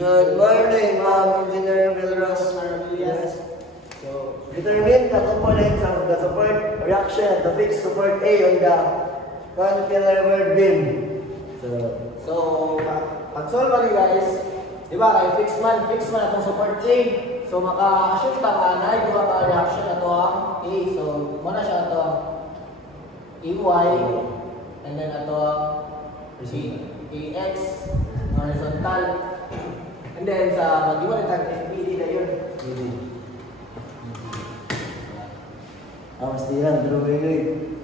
Good morning, Engineer Vilros. Yes. So, determine the components of the support reaction at the fixed support A on the cantilever beam. So, pag-solve kami guys, di ba kay fix man atong support A. So, maka-assume ta ka na yung mga reaction na to ang A. So, muna siya ito ang AY, and then ito ang AX, horizontal. And then sa mag-iwan itang FPD na yun. Mas tirang, drawing yun.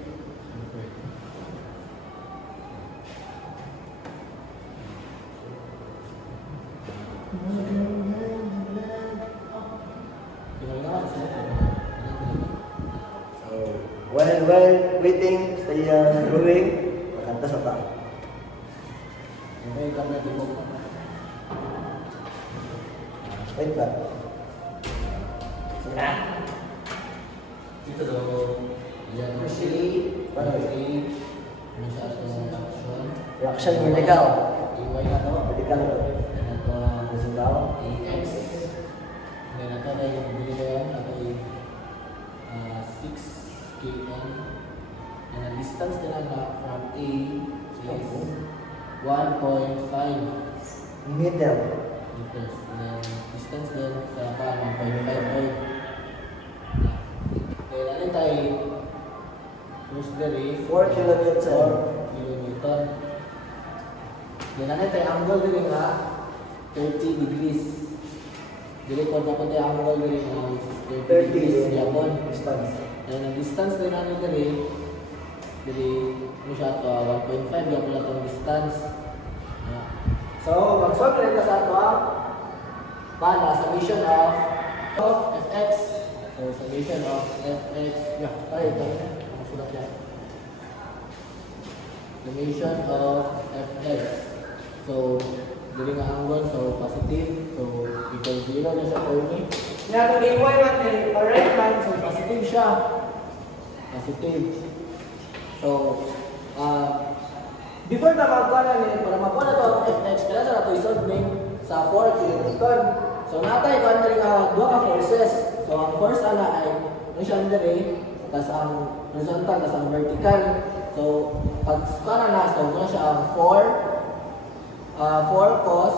While waiting sa iyang drawing, makanta sa ta. Okay, kami dito. Wait ba? Dito daw. Yan, actually, para A, ano siya sa reaction? Reaction vertical. AY na to. Vertical ito. And ito ang Horizontal. AX. And then ito na yung bili ko yan. Ito yung 6 km. And ang distance nila na from A is 1.5 Meter. meters. And then distance din sa pa 1.5 oil. Kaya natin tayo cruise the ray 4 kilometers. 4 kilometer. Yan natin tayo angle din nga 30 degrees. Dili ko na tayo angle din nga 30 degrees Japon. Distance. And ang distance din natin dili ano siya to 1.5 Japon na itong distance. So, mag-solve rin ka sa ito para summation of fx. So, summation of fx. Yeah, tayo ito. Ang sulat yan. Summation of fx. So, dili nga angle, so positive. So, equal 0 na siya for me. Nga itong ay man eh, correct man. So, positive siya. Positive. So, before na magkuha na ni, para magkuha na ito ang fx, kailangan na ito isolve sa 4 kN. So, natay ko na rin dua ka forces. So, ang force ala ay ano siya rin, tapos ang horizontal, tapos ang vertical. So, pag kuha na so muna siya ang 4 cos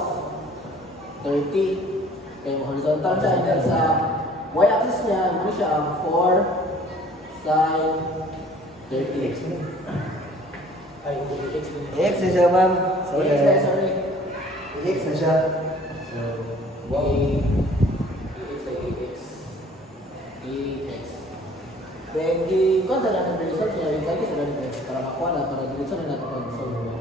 30. Kaya yung horizontal siya, and then sa y-axis niya, ano siya ang 4 sin 30x. Ay, x din. X na siya, ma'am. Sorry. X na siya. So, y, ax ay ax. Then, i-count na natin the result niya, yung kaya sa ganito, para makuha na, para diretso na natin pag-solve.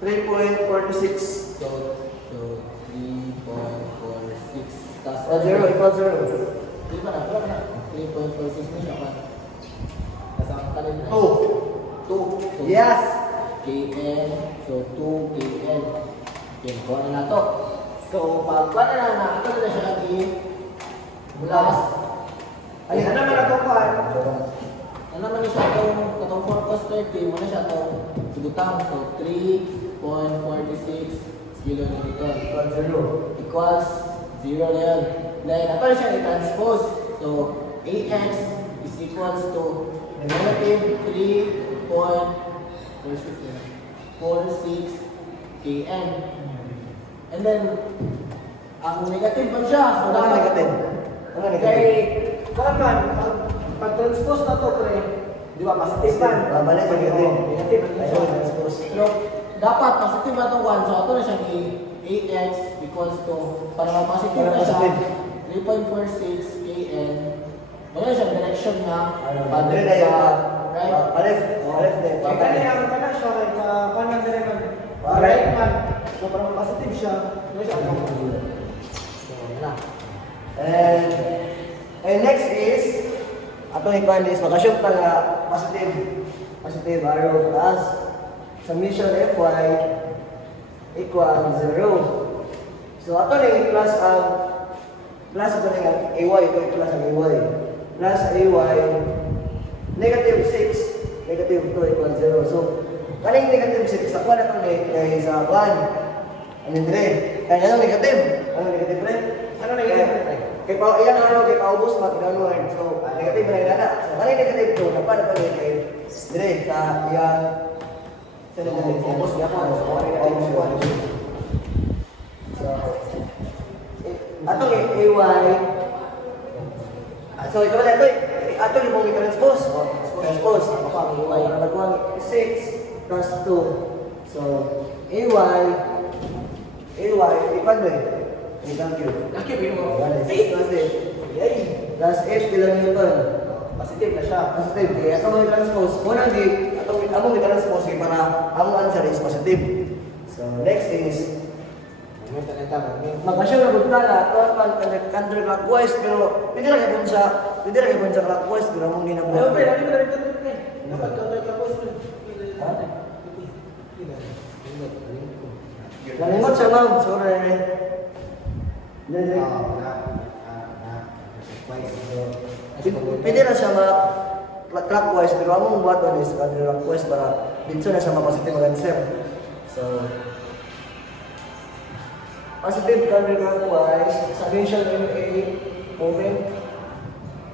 3.46. So, 3.46. Tapos, 0 equals 0. Di ba na? 3.46 na siya pa. Tapos ang kalin na. 2. 2. Yes. kn. So, 2 kn. Okay, kuha na na to. So, pag kuha na ito na siya i-plus. Ay, ano naman ito kuha? Ano naman siya itong 4 cos 30, muna siya itong sugutang. So, 3.46 kilonewton. Equals 0 na yun. Then, ito na siya i-transpose. So, AX is equals to negative 3.46 kN. And then, ang negative pa siya. So, Ano negative? Ano negative? Kay, kaman, pag-transpose na to, pre, di ba, positive man. Babalik sa negative. Negative man siya. Ayun, transpose. Pero, dapat positive na itong 1. So, ito na siya AX equals to, para ma-positive Para na siya, positive. 3.46 kN. Wala siya direction niya. Padre na yun. Right? Palif. Palif na yun. Kaya kanina ka na siya, kaya kanang dire man. Alright. Right man. So parang positive siya. Ano siya? So, yun na. And next is, atong ikuan is, mag-assume pa nga positive arrow taas. Summation Fy equal 0. So, ato na yung plus ang ito na yung AY, ito yung plus ang AY. Plus AY, negative 6, negative 2 equals 0. So, Kaning negative 6 sa kuan atong kay sa kuan. Ano dire? Kaya anong negative? Anong negative pre? Ano negative, pre? Kay pa iyan ano kay paubos mat downward. So negative na nana. So kaning negative 2 napan pa ni kay dire sa iyan. Sa Ubos niya po. So, Ubos ko. So atong AY. So ito na ito. Ato yung mong i-transpose. Transpose. AY. Nagkuhan 6 plus 2. So AY. Ipan ba eh? Thank you. Nakip mo. Plus 8 kilonewton. Positive na siya. Positive. Kaya ito mo i-transpose. Unang di, among i-transpose kaya para ang answer is positive. So next is mag-assume na bunta na counterclockwise pero pwede na kayo sa clockwise pero among Ayun, ginabuhat. pre, ano ba na rin pre? Dapat counterclockwise, pre. Ha? Nalimot siya ma'am, sorry. Pwede na siya clockwise pero among buhaton is counterclockwise para dito na siya ma-positive ang answer. So, positive counterclockwise, summation MA, moment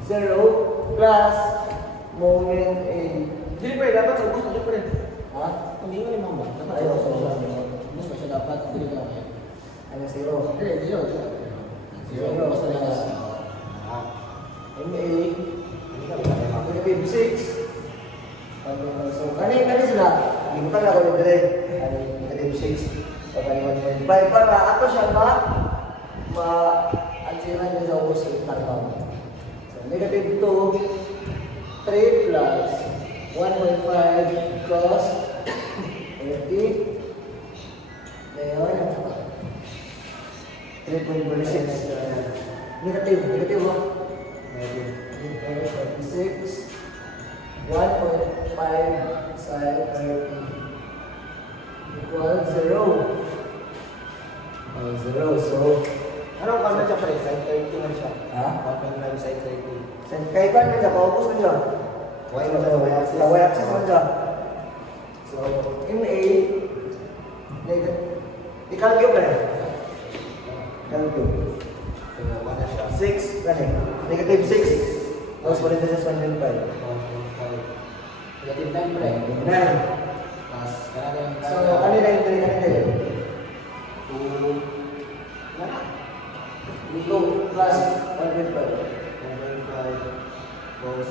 0 plus moment A. Hindi, pre, dapat sa ubos na siya, pre. Ha? Hindi mo limang ba? Dapat Ayaw, ubos so, siya. Ubos ba siya dapat? Hindi ka. Ano 0? Hindi, zero. Zero. Ubos na lang. MA, negative 6. So, kani sila, limutan na ako yung dire. Negative 6. O kani 1.5. Para ato siya ma-ansiran niya sa ubos yung tarpang. So, negative 2, 3 plus 1.5 cos 30. Ngayon, 3.46. Negative mo. Negative 36. 1.5 side 30 equals 0. 0. So, Anong kamay siya, pre? Side 30 man siya. ha? 1.5 side 30. Sa kaiban man siya, paubos man siya. Sa y-axis man siya. So, MA, i-calculate ba yan? Calculate. So, wala siya. 6, negative 6. Tapos parenthesis 1.5. 1.5. Negative 9 pre. 9. Plus, karang So, ano na yung 3 natin? 2 plus 1.5. 1.5 cos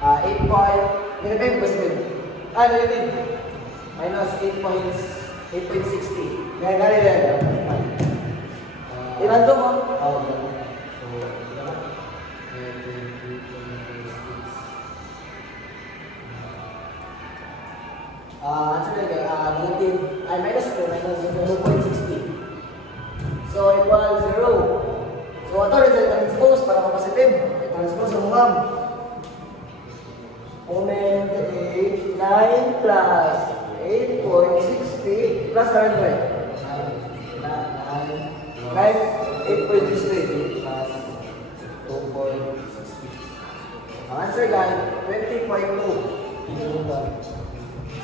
8 point, negative positive. negative. Minus 8.60. Ngayon, ganun yan. Ilan to mo? Answer na negative, minus 2.60. So, equal 0. So, ito rin sa transpose para ma-positive. Transpose ang ma'am. Moment 9 plus 8.60 plus 100. 8.60. Ang answer guys, 20.2.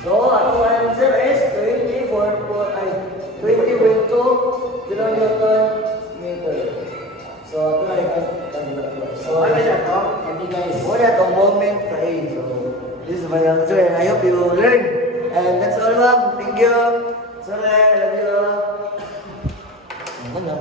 So, ang answer is 20.2 kilonewton meter. So, ito na yung So, ano siya to? Hindi guys. Muna itong moment sa A. So, this is my answer and I hope you learn. And that's all ma'am. Thank you. Sorry, I love you. Ano?